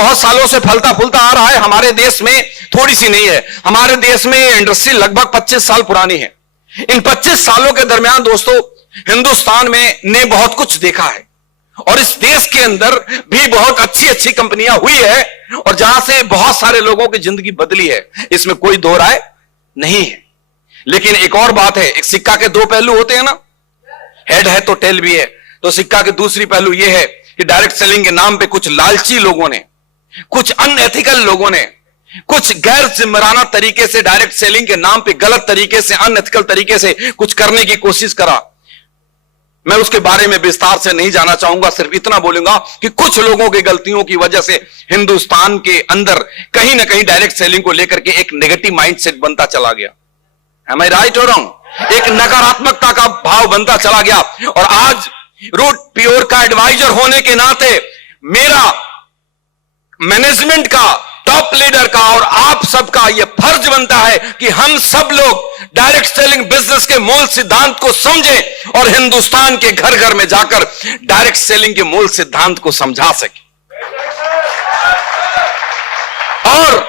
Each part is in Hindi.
बहुत सालों से फलता फूलता आ रहा है। हमारे देश में थोड़ी सी नहीं है, हमारे देश में इंडस्ट्री लगभग 25 साल पुरानी है। इन 25 सालों के दरमियान दोस्तों हिंदुस्तान में ने बहुत कुछ देखा है और इस देश के अंदर भी बहुत अच्छी अच्छी कंपनियां हुई है और जहां से बहुत सारे लोगों की जिंदगी बदली है, इसमें कोई दो राय नहीं है। लेकिन एक और बात है, एक सिक्का के दो पहलू होते हैं ना, हेड है तो टेल भी है। तो सिक्का के दूसरी पहलू यह है कि डायरेक्ट सेलिंग के नाम पे कुछ लालची लोगों ने, कुछ अनएथिकल लोगों ने, कुछ गैर जिम्मेदाराना तरीके से डायरेक्ट सेलिंग के नाम पे गलत तरीके से, अनएथिकल तरीके से कुछ करने की कोशिश करा। मैं उसके बारे में विस्तार से नहीं जाना चाहूंगा, सिर्फ इतना बोलूंगा कि कुछ लोगों की गलतियों की वजह से हिंदुस्तान के अंदर कहीं ना कहीं डायरेक्ट सेलिंग को लेकर के एक नेगेटिव माइंडसेट बनता चला गया। Am I right or wrong? एक नकारात्मकता का भाव बनता चला गया और आज रूट प्योर का एडवाइजर होने के नाते मेरा मैनेजमेंट का, टॉप लीडर का और आप सबका यह फर्ज बनता है कि हम सब लोग डायरेक्ट सेलिंग बिजनेस के मूल सिद्धांत को समझें और हिंदुस्तान के घर घर में जाकर डायरेक्ट सेलिंग के मूल सिद्धांत को समझा सकें और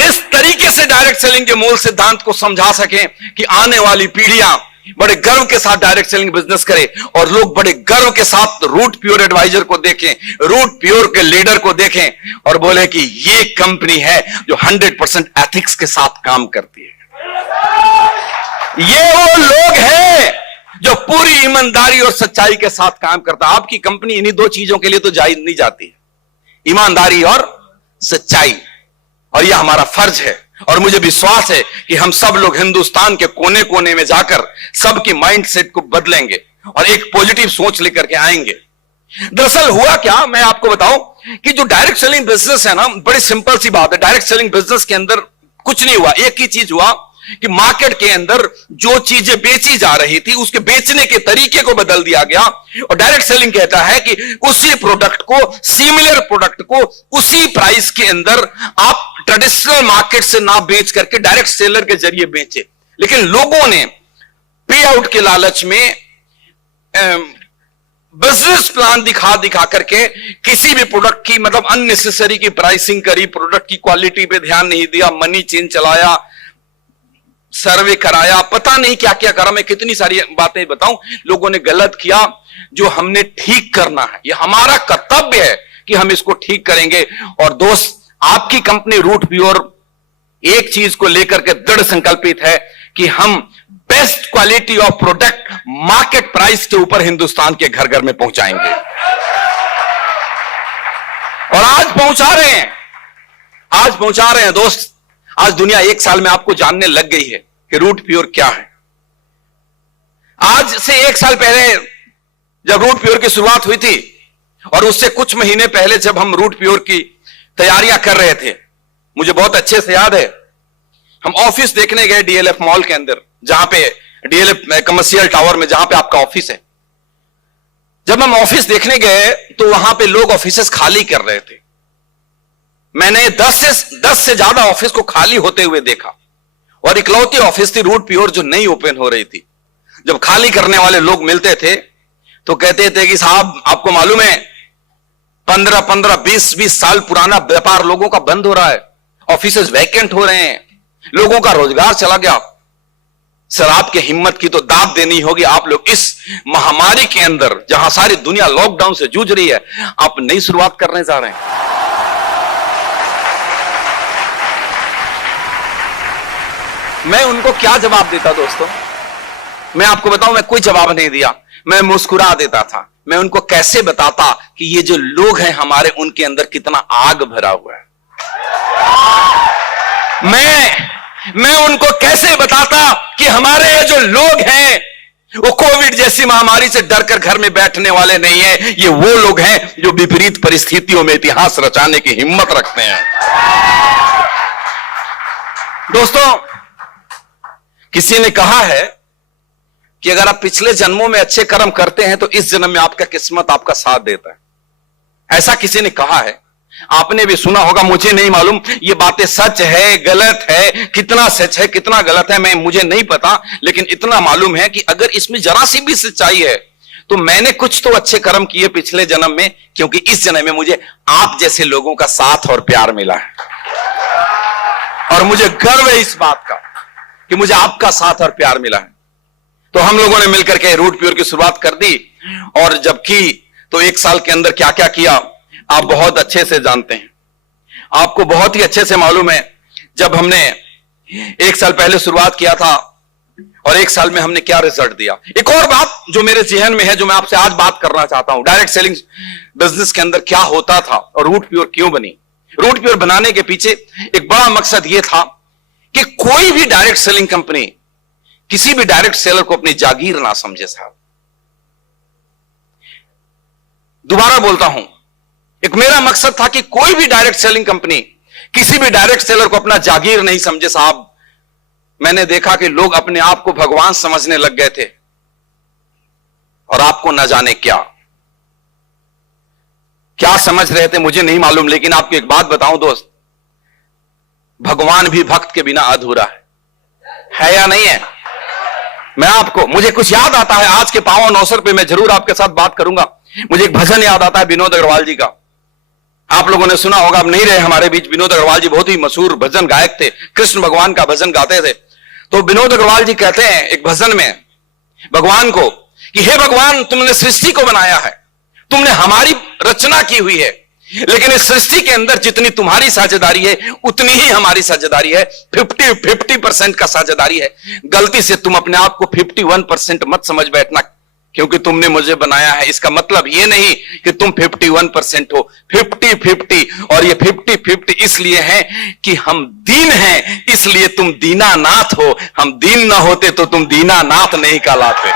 इस तरीके से डायरेक्ट सेलिंग के मूल सिद्धांत को समझा सकें कि आने वाली पीढ़ियां बड़े गर्व के साथ डायरेक्ट सेलिंग बिजनेस करें और लोग बड़े गर्व के साथ रूट प्योर एडवाइजर को देखें, रूट प्योर के लीडर को देखें और बोले कि ये कंपनी है जो 100% एथिक्स के साथ काम करती है। ये वो लोग हैं जो पूरी ईमानदारी और सच्चाई के साथ काम करता है। आपकी कंपनी इन्हीं दो चीजों के लिए तो नहीं जाती है, ईमानदारी और सच्चाई, और यह हमारा फर्ज है और मुझे विश्वास है कि हम सब लोग हिंदुस्तान के कोने कोने में जाकर सबकी माइंडसेट को बदलेंगे और एक पॉजिटिव सोच लेकर के आएंगे। दरअसल हुआ क्या, मैं आपको बताऊं कि जो डायरेक्ट सेलिंग बिजनेस है ना, बड़ी सिंपल सी बात है। डायरेक्ट सेलिंग बिजनेस के अंदर कुछ नहीं हुआ, एक ही चीज हुआ कि मार्केट के अंदर जो चीजें बेची जा रही थी उसके बेचने के तरीके को बदल दिया गया और डायरेक्ट सेलिंग कहता है कि उसी प्रोडक्ट को, सिमिलर प्रोडक्ट को उसी प्राइस के अंदर आप ट्रेडिशनल मार्केट से ना बेच करके डायरेक्ट सेलर के जरिए बेचे। लेकिन लोगों ने पे आउट के लालच में बिजनेस प्लान दिखा दिखा करके किसी भी प्रोडक्ट की मतलब अननेसेसरी की प्राइसिंग करी, प्रोडक्ट की क्वालिटी पे ध्यान नहीं दिया, मनी चेन चलाया, सर्वे कराया, पता नहीं क्या क्या करा। मैं कितनी सारी बातें बताऊं, लोगों ने गलत किया जो हमने ठीक करना है। यह हमारा कर्तव्य है कि हम इसको ठीक करेंगे। और दोस्त, आपकी कंपनी रूट प्योर एक चीज को लेकर के दृढ़ संकल्पित है कि हम best quality of product market price के ऊपर हिंदुस्तान के घर घर में पहुंचाएंगे और आज पहुंचा रहे हैं दोस्त। आज दुनिया एक साल में आपको जानने लग गई है कि रूट प्योर क्या है। आज से एक साल पहले जब रूट प्योर की शुरुआत हुई थी और उससे कुछ महीने पहले जब हम रूट प्योर की तैयारियां कर रहे थे, मुझे बहुत अच्छे से याद है, हम ऑफिस देखने गए डीएलएफ मॉल के अंदर, जहां पे डीएलएफ कमर्शियल टावर में जहां पे आपका ऑफिस है। जब हम ऑफिस देखने गए तो वहां पे लोग ऑफिसेस खाली कर रहे थे। मैंने 10 से ज्यादा ऑफिस को खाली होते हुए देखा और इकलौती ऑफिस थी रूट प्योर जो नई ओपन हो रही थी। जब खाली करने वाले लोग मिलते थे तो कहते थे कि साहब आपको मालूम है 15 20 साल पुराना व्यापार लोगों का बंद हो रहा है, ऑफिसेस वैकेंट हो रहे हैं, लोगों का रोजगार चला गया। सर, आपकी हिम्मत की तो दाद देनी होगी। आप लोग इस महामारी के अंदर जहां सारी दुनिया लॉकडाउन से जूझ रही है, आप नई शुरुआत करने जा रहे हैं। मैं उनको क्या जवाब देता दोस्तों? मैं आपको बताऊं, मैं कोई जवाब नहीं दिया, मैं मुस्कुरा देता था। मैं उनको कैसे बताता कि ये जो लोग हैं हमारे, उनके अंदर कितना आग भरा हुआ है। मैं उनको कैसे बताता कि हमारे ये जो लोग हैं वो कोविड जैसी महामारी से डरकर घर में बैठने वाले नहीं है। ये वो लोग हैं जो विपरीत परिस्थितियों में इतिहास रचाने की हिम्मत रखते हैं। दोस्तों, किसी ने कहा है कि अगर आप पिछले जन्मों में अच्छे कर्म करते हैं तो इस जन्म में आपका किस्मत आपका साथ देता है। ऐसा किसी ने कहा है, आपने भी सुना होगा, मुझे नहीं मालूम ये बातें सच है गलत है, कितना सच है कितना गलत है मुझे नहीं पता, लेकिन इतना मालूम है कि अगर इसमें जरा सी भी सच्चाई है तो मैंने कुछ तो अच्छे कर्म किए पिछले जन्म में, क्योंकि इस जन्म में मुझे आप जैसे लोगों का साथ और प्यार मिला है। और मुझे गर्व है इस बात का कि मुझे आपका साथ और प्यार मिला है। तो हम लोगों ने मिलकर के रूट प्योर की शुरुआत कर दी, और जब की तो 1 साल के अंदर क्या क्या किया आप बहुत अच्छे से जानते हैं। आपको बहुत ही अच्छे से मालूम है जब हमने 1 साल पहले शुरुआत किया था और 1 साल में हमने क्या रिजल्ट दिया। एक और बात जो मेरे जहन में है, जो मैं आपसे आज बात करना चाहता हूं, डायरेक्ट सेलिंग बिजनेस के अंदर क्या होता था और रूट प्योर क्यों बनी। रूट प्योर बनाने के पीछे एक बड़ा मकसद यह था कि कोई भी डायरेक्ट सेलिंग कंपनी किसी भी डायरेक्ट सेलर को अपनी जागीर ना समझे। साहब दोबारा बोलता हूं, एक मेरा मकसद था कि कोई भी डायरेक्ट सेलिंग कंपनी किसी भी डायरेक्ट सेलर को अपना जागीर नहीं समझे। साहब मैंने देखा कि लोग अपने आप को भगवान समझने लग गए थे, और आपको न जाने क्या समझ रहे थे मुझे नहीं मालूम। लेकिन आपको एक बात बताऊं दोस्त, भगवान भी भक्त के बिना अधूरा है या नहीं है। मैं आपको, मुझे कुछ याद आता है आज के पावन अवसर पे मैं जरूर आपके साथ बात करूंगा। मुझे एक भजन याद आता है विनोद अग्रवाल जी का। आप लोगों ने सुना होगा, अब नहीं रहे हमारे बीच। विनोद अग्रवाल जी बहुत ही मशहूर भजन गायक थे, कृष्ण भगवान का भजन गाते थे। तो विनोद अग्रवाल जी कहते हैं एक भजन में भगवान को कि हे भगवान, तुमने सृष्टि को बनाया है, तुमने हमारी रचना की हुई है, लेकिन इस सृष्टि के अंदर जितनी तुम्हारी साझेदारी है उतनी ही हमारी साझेदारी है। 50% का साझेदारी है। गलती से तुम अपने आप को 51% मत समझ बैठना, क्योंकि तुमने मुझे बनाया है। इसका मतलब यह नहीं कि तुम 51% हो, 50-50। और ये 50-50 इसलिए है कि हम दीन हैं, इसलिए तुम दीनानाथ हो। हम दीन ना होते तो तुम दीनानाथ नहीं कहलाते।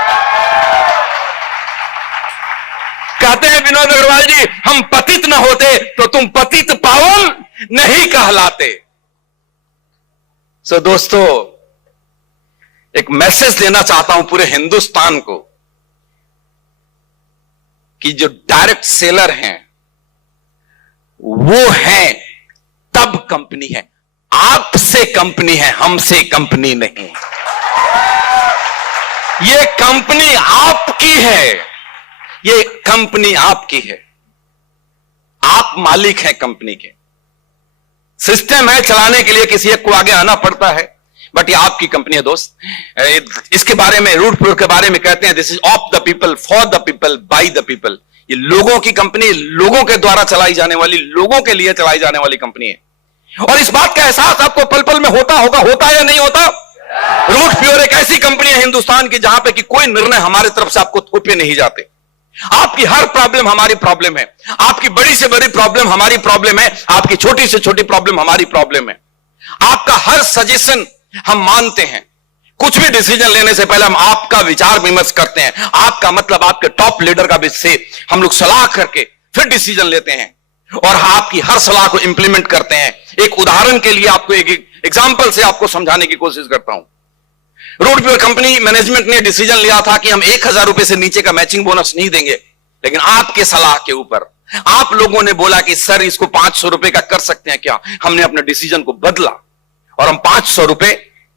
कहते हैं विनोद अग्रवाल जी, हम पतित ना होते तो तुम पतित पावन नहीं कहलाते। सो दोस्तों, एक मैसेज देना चाहता हूं पूरे हिंदुस्तान को कि जो डायरेक्ट सेलर हैं वो हैं तब कंपनी है। आपसे कंपनी है, हमसे कंपनी नहीं। ये कंपनी आपकी है, ये कंपनी आपकी है। आप मालिक हैं कंपनी के। सिस्टम है चलाने के लिए किसी एक को आगे आना पड़ता है, बट ये आपकी कंपनी है दोस्त। इसके बारे में, रूट प्योर के बारे में कहते हैं, this is of the people, for the people, by the people. ये लोगों की कंपनी, लोगों के द्वारा चलाई जाने वाली, लोगों के लिए चलाई जाने वाली कंपनी है। और इस बात का एहसास आपको पल पल में होता होगा, होता या नहीं होता। रूट प्योर एक ऐसी कंपनी है हिंदुस्तान की जहां पे कि कोई निर्णय हमारे तरफ से आपको थोपे नहीं जाते। आपकी हर प्रॉब्लम हमारी प्रॉब्लम है, आपकी बड़ी से बड़ी प्रॉब्लम हमारी प्रॉब्लम है, आपकी छोटी से छोटी प्रॉब्लम हमारी प्रॉब्लम है। आपका हर सजेशन हम मानते हैं। कुछ भी डिसीजन लेने से पहले हम आपका विचार विमर्श करते हैं। आपका मतलब आपके टॉप लीडर का से हम लोग सलाह करके फिर डिसीजन लेते हैं, और आपकी हर सलाह को इंप्लीमेंट करते हैं। एक उदाहरण के लिए आपको एक एग्जांपल से आपको समझाने की कोशिश करता हूं। रूट प्योर कंपनी मैनेजमेंट ने डिसीजन लिया था कि हम 1000 रुपए से नीचे का मैचिंग बोनस नहीं देंगे, लेकिन आपके सलाह के ऊपर आप लोगों ने बोला कि सर इसको 500 रुपए का कर सकते हैं क्या। हमने अपने डिसीजन को बदला और हम 500 रुपए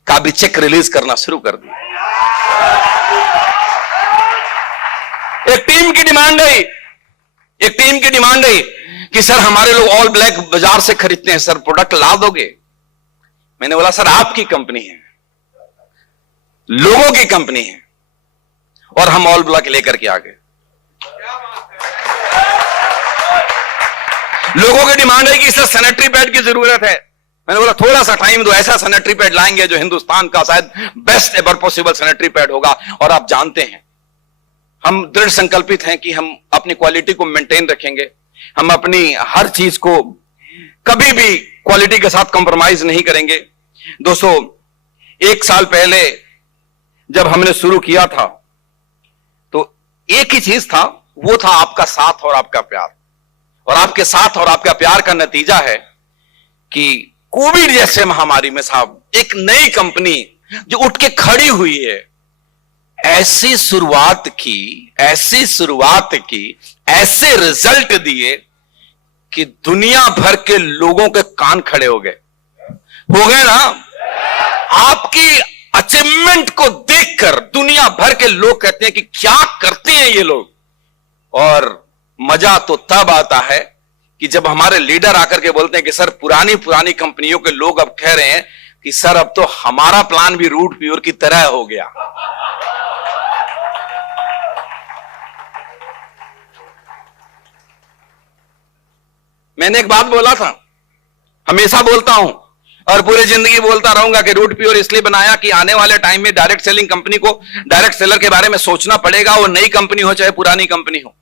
का भी चेक रिलीज करना शुरू कर दिया। एक टीम की डिमांड है, एक टीम की डिमांड है कि सर हमारे लोग ऑल ब्लैक बाजार से खरीदते हैं, सर प्रोडक्ट ला दोगे। मैंने बोला सर आपकी कंपनी है, लोगों की कंपनी है, और हम ऑल ब्लैक लेकर के आ गए। लोगों की डिमांड है कि सर सैनिटरी पैड की जरूरत है। मैंने बोला थोड़ा सा टाइम दो, ऐसा सैनिटरी पैड लाएंगे जो हिंदुस्तान का शायद best ever possible sanitary pad होगा। और आप जानते हैं हम दृढ़ संकल्पित हैं कि हम अपनी क्वालिटी को मेंटेन रखेंगे। हम अपनी हर चीज को कभी भी क्वालिटी के साथ कॉम्प्रोमाइज नहीं करेंगे। दोस्तों, 1 साल पहले जब हमने शुरू किया था तो एक ही चीज था, वो था आपका साथ और आपका प्यार। और आपके साथ और आपका प्यार का नतीजा है कि कोविड जैसे महामारी में साहब एक नई कंपनी जो उठ के खड़ी हुई है, ऐसी शुरुआत की, ऐसे रिजल्ट दिए कि दुनिया भर के लोगों के कान खड़े हो गए ना। आपकी अचीवमेंट को देखकर दुनिया भर के लोग कहते हैं कि क्या करते हैं ये लोग। और मजा तो तब आता है कि जब हमारे लीडर आकर के बोलते हैं कि सर पुरानी पुरानी कंपनियों के लोग अब कह रहे हैं कि सर अब तो हमारा प्लान भी रूट प्योर की तरह हो गया। मैंने एक बात बोला था, हमेशा बोलता हूं और पूरी जिंदगी बोलता रहूंगा कि रूट प्योर इसलिए बनाया कि आने वाले टाइम में डायरेक्ट सेलिंग कंपनी को डायरेक्ट सेलर के बारे में सोचना पड़ेगा। वो नई कंपनी हो चाहे पुरानी कंपनी हो,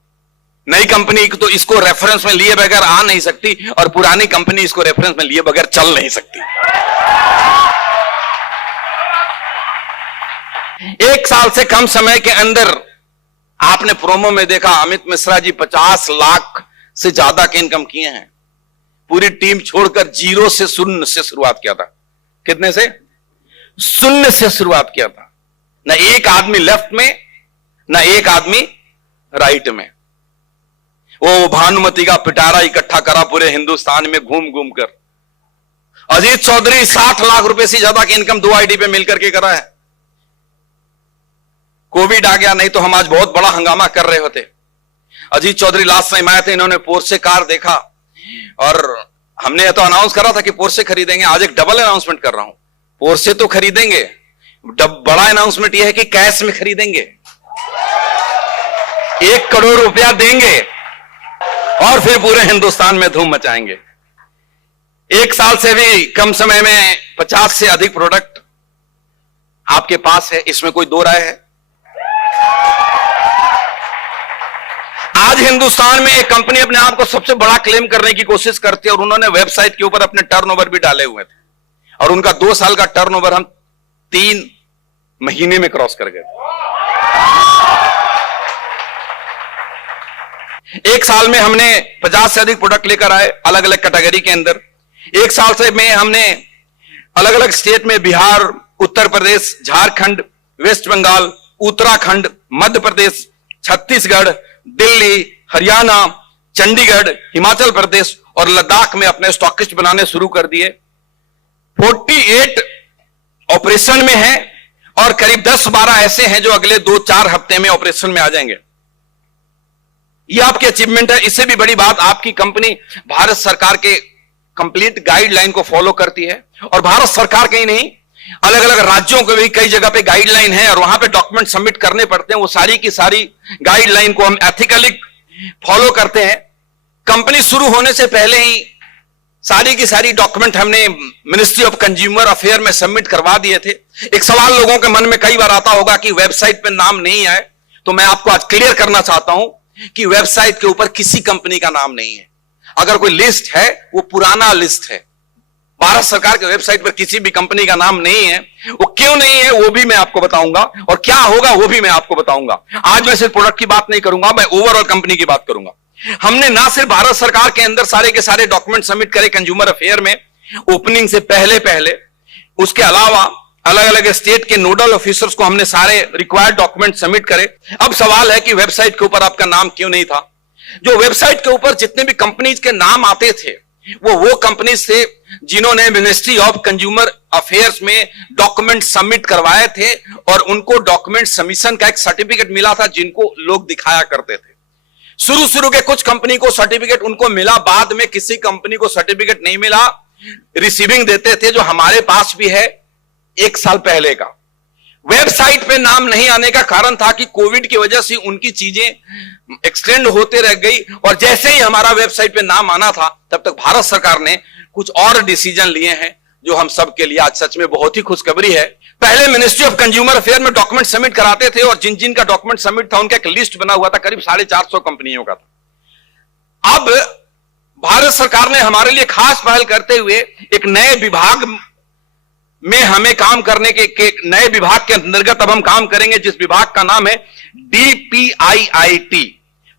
नई कंपनी तो इसको रेफरेंस में लिए बगैर आ नहीं सकती और पुरानी कंपनी इसको रेफरेंस में लिए बगैर चल नहीं सकती। एक साल से कम समय के अंदर आपने प्रोमो में देखा अमित मिश्रा जी 50 लाख से ज्यादा के इनकम किए हैं। पूरी टीम छोड़कर 0 से 0 से शुरुआत किया था। कितने से? 0 से शुरुआत किया था। ना एक आदमी लेफ्ट में, ना एक आदमी राइट में। वो भानुमति का पिटारा इकट्ठा करा पूरे हिंदुस्तान में घूम घूम कर। अजीत चौधरी 60 लाख रुपए से ज्यादा की इनकम 2 आईडी पे मिलकर के करा है। कोविड आ गया, नहीं तो हम आज बहुत बड़ा हंगामा कर रहे होते। अजीत चौधरी लास्ट टाइम आए थे, इन्होंने पोर्शे कार देखा और हमने तो अनाउंस करा था कि पोर्शे खरीदेंगे। आज एक डबल अनाउंसमेंट कर रहा हूं, पोर्शे तो खरीदेंगे, बड़ा अनाउंसमेंट यह है कि कैश में खरीदेंगे, 1 करोड़ रुपया देंगे और फिर पूरे हिंदुस्तान में धूम मचाएंगे। एक साल से भी कम समय में 50 से अधिक प्रोडक्ट आपके पास है, इसमें कोई दो राय है? आज हिंदुस्तान में एक कंपनी अपने आप को सबसे बड़ा क्लेम करने की कोशिश करती है और उन्होंने वेबसाइट के ऊपर अपने टर्नओवर भी डाले हुए थे और उनका 2 साल का टर्नओवर हम 3 महीने में क्रॉस कर गए। एक साल में हमने 50 से अधिक प्रोडक्ट लेकर आए अलग अलग कैटेगरी के अंदर। एक साल से में हमने अलग अलग स्टेट में बिहार, उत्तर प्रदेश, झारखंड, वेस्ट बंगाल, उत्तराखंड, मध्य प्रदेश, छत्तीसगढ़, दिल्ली, हरियाणा, चंडीगढ़, हिमाचल प्रदेश और लद्दाख में अपने स्टॉकिस्ट बनाने शुरू कर दिए। 48 ऑपरेशन में हैं और करीब 10-12 ऐसे हैं जो अगले 2-4 हफ्ते में ऑपरेशन में आ जाएंगे। यह आपकी अचीवमेंट है। इससे भी बड़ी बात, आपकी कंपनी भारत सरकार के कंप्लीट गाइडलाइन को फॉलो करती है और भारत सरकार के ही नहीं, अलग अलग राज्यों के भी कई जगह पे गाइडलाइन है और वहां पे डॉक्यूमेंट सबमिट करने पड़ते हैं। वो सारी की सारी गाइडलाइन को हम एथिकली फॉलो करते हैं। कंपनी शुरू होने से पहले ही सारी की सारी डॉक्यूमेंट हमने मिनिस्ट्री ऑफ कंज्यूमर अफेयर में सबमिट करवा दिए थे। एक सवाल लोगों के मन में कई बार आता होगा कि वेबसाइट पे नाम नहीं आए, तो मैं आपको आज क्लियर करना चाहता हूं कि वेबसाइट के ऊपर किसी कंपनी का नाम नहीं है। अगर कोई लिस्ट है वो पुराना लिस्ट है। भारत सरकार के वेबसाइट पर किसी भी कंपनी का नाम नहीं है। वो क्यों नहीं है वो भी मैं आपको बताऊंगा और क्या होगा वो भी मैं आपको बताऊंगा। आज मैं सिर्फ प्रोडक्ट की बात नहीं करूंगा, मैं ओवरऑल कंपनी की बात करूंगा। हमने ना सिर्फ भारत सरकार के अंदर सारे के सारे डॉक्यूमेंट सबमिट करे कंज्यूमर अफेयर में ओपनिंग से पहले, उसके अलावा अलग अलग स्टेट के नोडल ऑफिसर्स को हमने सारे रिक्वायर्ड डॉक्यूमेंट सबमिट करे। अब सवाल है कि वेबसाइट के ऊपर आपका नाम क्यों नहीं था? जो वेबसाइट के ऊपर जितने भी कंपनीज के नाम आते थे वो कंपनीज थे जिन्होंने मिनिस्ट्री ऑफ कंज्यूमर अफेयर्स में डॉक्यूमेंट सबमिट करवाए थे और उनको डॉक्यूमेंट सबमिशन का एक सर्टिफिकेट मिला था जिनको लोग दिखाया करते थे। शुरू के कुछ कंपनी को सर्टिफिकेट उनको मिला, बाद में किसी कंपनी को सर्टिफिकेट नहीं मिला। रिसीविंग देते थे, जो हमारे पास भी है 1 साल पहले का। वेबसाइट पे नाम नहीं आने का कारण था कि कोविड की वजह से उनकी चीजें एक्सटेंड होते रह गई और जैसे ही हमारा वेबसाइट पे नाम आना था तब तक भारत सरकार ने कुछ और डिसीजन लिए हैं जो हम सब के लिए आज सच में बहुत ही खुशखबरी है। पहले मिनिस्ट्री ऑफ कंज्यूमर अफेयर में डॉक्यूमेंट सबमिट कराते थे और जिन जिन का डॉक्यूमेंट सबमिट था उनका एक लिस्ट बना हुआ था, करीब 450 कंपनियों का था। अब भारत सरकार ने हमारे लिए खास पहल करते हुए एक नए विभाग में हमें काम करने के नए विभाग के अंतर्गत अब हम काम करेंगे, जिस विभाग का नाम है DPIIT,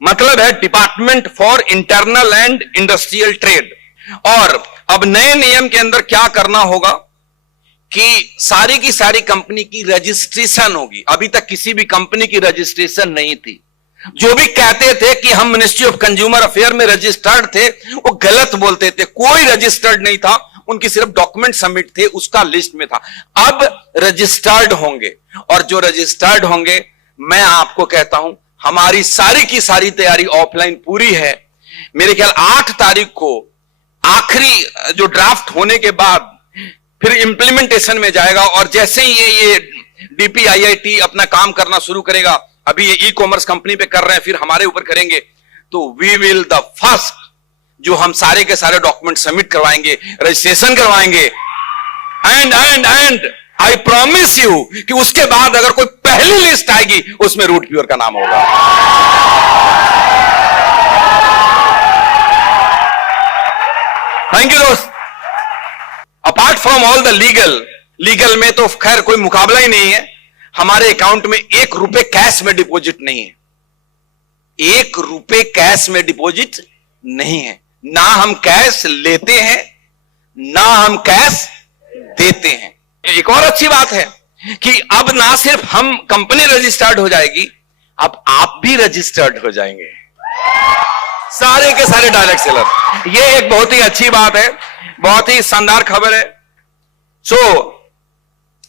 मतलब है department for internal and industrial trade. और अब नए नियम के अंदर क्या करना होगा कि सारी की सारी कंपनी की रजिस्ट्रेशन होगी। अभी तक किसी भी कंपनी की रजिस्ट्रेशन नहीं थी। जो भी कहते थे कि हम मिनिस्ट्री ऑफ कंज्यूमर अफेयर में रजिस्टर्ड थे वो गलत बोलते थे। कोई रजिस्टर्ड नहीं था उनकी सिर्फ डॉक्यूमेंट सबमिट थे, उसका लिस्ट में था। अब रजिस्टर्ड होंगे, और जो रजिस्टर्ड होंगे, मैं आपको कहता हूं हमारी सारी की सारी तैयारी ऑफलाइन पूरी है। मेरे ख्याल 8 तारीख को आखिरी जो ड्राफ्ट होने के बाद फिर इंप्लीमेंटेशन में जाएगा, और जैसे ही ये DPIIT अपना काम करना शुरू करेगा, अभी ये ई-कॉमर्स कंपनी पे कर रहे हैं, फिर हमारे ऊपर करेंगे, तो वी विल द फर्स्ट जो हम सारे के सारे डॉक्यूमेंट सबमिट करवाएंगे, रजिस्ट्रेशन करवाएंगे, एंड आई प्रॉमिस यू कि उसके बाद अगर कोई पहली लिस्ट आएगी उसमें रूट प्योर का नाम होगा। थैंक यू दोस्त। Apart from all the legal में तो खैर कोई मुकाबला ही नहीं है। हमारे अकाउंट में 1 रुपए कैश में डिपॉजिट नहीं है, 1 रुपए कैश में डिपॉजिट नहीं है। ना हम कैश लेते हैं, ना हम कैश देते हैं। एक और अच्छी बात है कि अब ना सिर्फ हम कंपनी रजिस्टर्ड हो जाएगी, अब आप भी रजिस्टर्ड हो जाएंगे, सारे के सारे डायरेक्ट सेलर। ये एक बहुत ही अच्छी बात है, बहुत ही शानदार खबर है।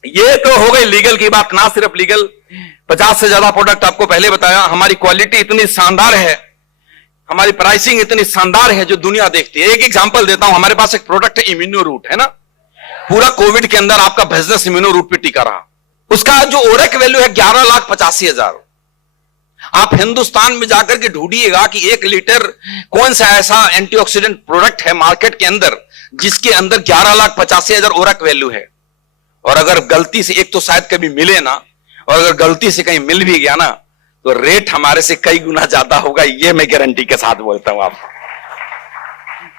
ये तो हो गई लीगल की बात। ना सिर्फ लीगल, 50 से ज्यादा प्रोडक्ट आपको पहले बताया। हमारी क्वालिटी इतनी शानदार है, हमारी प्राइसिंग इतनी शानदार है जो दुनिया देखती है। एक एग्जांपल देता हूं, हमारे पास एक प्रोडक्ट है इम्यूनो रूट, है ना। पूरा कोविड के अंदर आपका बिजनेस इम्यूनो रूट पे टिका रहा। उसका जो ओरेक वैल्यू है 11,85,000। आप हिंदुस्तान में जाकर के ढूंढिएगा कि 1 लीटर कौन सा ऐसा एंटीऑक्सीडेंट प्रोडक्ट है मार्केट के अंदर जिसके अंदर 11,85,000 ओरेक वैल्यू है। और अगर गलती से, एक तो शायद कभी मिले ना, और अगर गलती से कहीं मिल भी गया ना, तो रेट हमारे से कई गुना ज्यादा होगा, ये मैं गारंटी के साथ बोलता हूं आपको।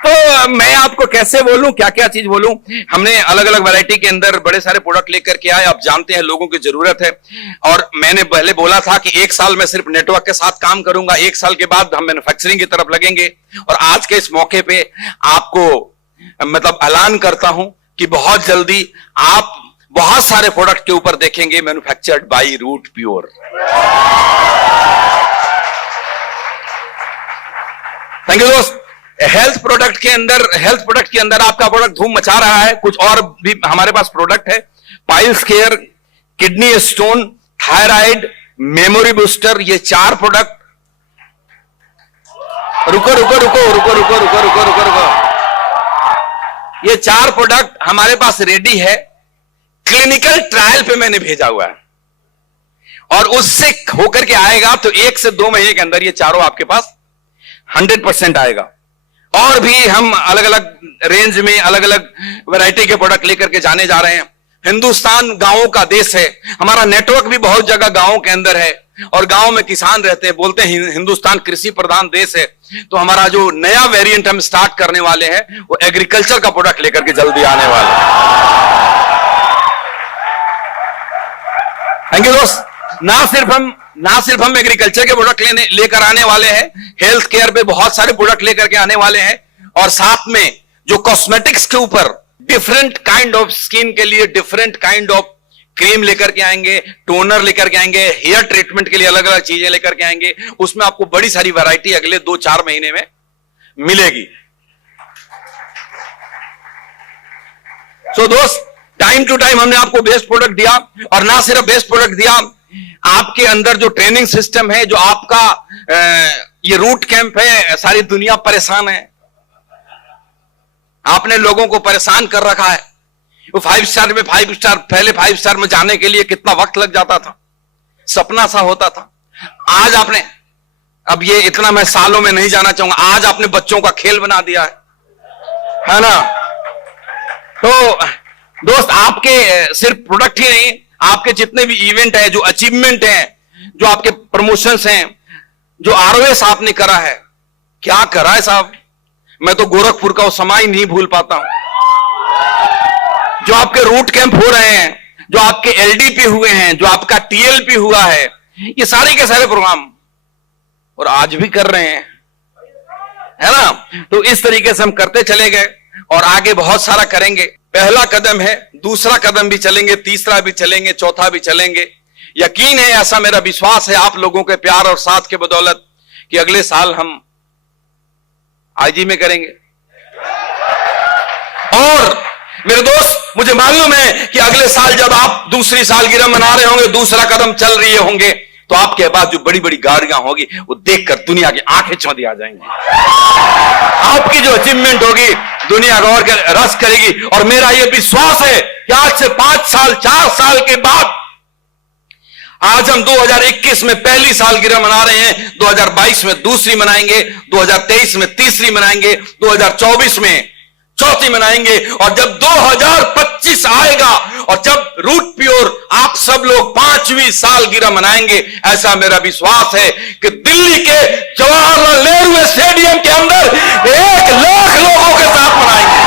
तो मैं आपको कैसे बोलूं, क्या क्या चीज बोलूं। हमने अलग अलग वैरायटी के अंदर बड़े सारे प्रोडक्ट लेकर के आए। आप जानते हैं लोगों की जरूरत है, और मैंने पहले बोला था कि 1 साल में सिर्फ नेटवर्क के साथ काम करूंगा, 1 साल के बाद हम मैन्युफैक्चरिंग की तरफ लगेंगे। और आज के इस मौके पे आपको मतलब ऐलान करता हूं कि बहुत जल्दी आप बहुत सारे प्रोडक्ट के ऊपर देखेंगे manufactured by root pure. Thank you दोस्त। हेल्थ प्रोडक्ट के अंदर आपका प्रोडक्ट धूम मचा रहा है। कुछ और भी हमारे पास प्रोडक्ट है, piles care, kidney stone, thyroid, memory booster, ये 4 प्रोडक्ट। रुको, ये 4 प्रोडक्ट हमारे पास रेडी है, क्लिनिकल ट्रायल पे मैंने भेजा हुआ है, और उससे होकर के आएगा तो 1 से 2 महीने के अंदर ये चारों आपके पास 100% आएगा। और भी हम अलग अलग रेंज में अलग अलग वैरायटी के प्रोडक्ट लेकर के जाने जा रहे हैं। हिंदुस्तान गांवों का देश है, हमारा नेटवर्क भी बहुत जगह गांवों के अंदर है, और गांव में किसान रहते हैं। बोलते हैं हिंदुस्तान कृषि प्रधान देश है, तो हमारा जो नया वेरिएंट हम स्टार्ट करने वाले हैं वो एग्रीकल्चर का प्रोडक्ट लेकर के जल्दी आने वाले हैं। थैंक यू दोस्त। ना सिर्फ हम एग्रीकल्चर के प्रोडक्ट लेकर आने वाले हैं, हेल्थ केयर पे बहुत सारे प्रोडक्ट लेकर के आने वाले हैं, और साथ में जो कॉस्मेटिक्स के ऊपर डिफरेंट काइंड ऑफ स्किन के लिए डिफरेंट काइंड ऑफ क्रीम लेकर के आएंगे, टोनर लेकर के आएंगे, हेयर ट्रीटमेंट के लिए अलग अलग चीजें लेकर के आएंगे। उसमें आपको बड़ी सारी वैरायटी अगले 2-4 महीने में मिलेगी। दोस्त, टाइम टू टाइम हमने आपको बेस्ट प्रोडक्ट दिया, और ना सिर्फ बेस्ट प्रोडक्ट दिया, आपके अंदर जो ट्रेनिंग सिस्टम है, जो आपका ये रूट कैंप है, सारी दुनिया परेशान है। आपने लोगों को परेशान कर रखा है। वो 5 स्टार में 5 स्टार, पहले 5 स्टार में जाने के लिए कितना वक्त लग जाता था, सपना सा होता था। आज आपने, अब ये इतना मैं सालों में नहीं जाना चाहूंगा, आज आपने बच्चों का खेल बना दिया है ना। तो दोस्त, आपके सिर्फ प्रोडक्ट ही नहीं, आपके जितने भी इवेंट है, जो अचीवमेंट है, जो आपके प्रमोशंस हैं, जो ROS आपने करा है, क्या करा है साहब, मैं तो गोरखपुर का वो समय नहीं भूल पाता हूं। जो आपके रूट कैंप हो रहे हैं, जो आपके LDP हुए हैं, जो आपका TLP हुआ है, ये सारे के सारे प्रोग्राम, और आज भी कर रहे हैं, है ना। तो इस तरीके से हम करते चले गए, और आगे बहुत सारा करेंगे। पहला कदम है, दूसरा कदम भी चलेंगे, तीसरा भी चलेंगे, चौथा भी चलेंगे। यकीन है, ऐसा मेरा विश्वास है आप लोगों के प्यार और साथ के बदौलत, कि अगले साल हम IG में करेंगे। और मेरे दोस्त, मुझे मालूम है कि अगले साल जब आप दूसरी सालगिरह मना रहे होंगे, दूसरा कदम चल रहे होंगे, तो आपके पास जो बड़ी बड़ी गाड़ियां होगी वो देखकर दुनिया की आंखें चौंधी आ जाएंगी। आपकी जो अचीवमेंट होगी दुनिया गौर कर रस करेगी। और मेरा यह विश्वास है कि आज से 5 साल 4 साल के बाद, आज हम 2021 में पहली सालगिरह मना रहे हैं, 2022 में दूसरी मनाएंगे, 2023 में तीसरी मनाएंगे, 2024 में चौथी मनाएंगे, और जब 2025 आएगा और जब रूट प्योर आप सब लोग 5वीं सालगिरह मनाएंगे, ऐसा मेरा विश्वास है कि दिल्ली के जवाहरलाल नेहरू स्टेडियम के अंदर 1 लाख लोगों के साथ मनाएंगे।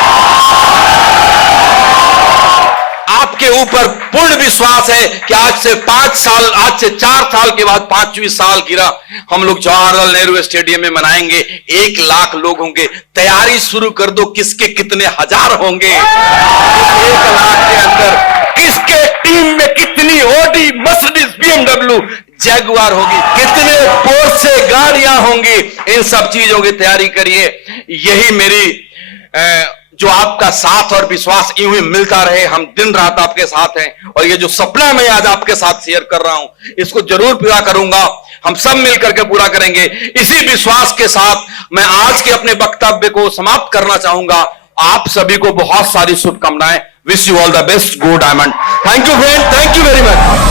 आपके ऊपर पूर्ण विश्वास है कि आज से 4 साल के बाद 5वीं सालगिरह हम लोग जवाहरलाल नेहरू स्टेडियम में मनाएंगे। 1 लाख लोग होंगे। तैयारी शुरू कर दो, किसके कितने हजार होंगे 1 लाख के अंदर, किसके टीम में कितनी ऑडी, मर्सिडीज, BMW, जैगुआर होगी, कितने पोर्शे गाड़ियां होंगी। इन सब चीजों की तैयारी करिए। यही मेरी जो आपका साथ और विश्वास यूं ही मिलता रहे। हम दिन रात आपके साथ हैं, और ये जो सपना मैं आज आपके साथ शेयर कर रहा हूं, इसको जरूर पूरा करूंगा। हम सब मिलकर के पूरा करेंगे। इसी विश्वास के साथ मैं आज के अपने वक्तव्य को समाप्त करना चाहूंगा। आप सभी को बहुत सारी शुभकामनाएं। Wish you all the best. Go diamond. Thank you friend, thank you very much.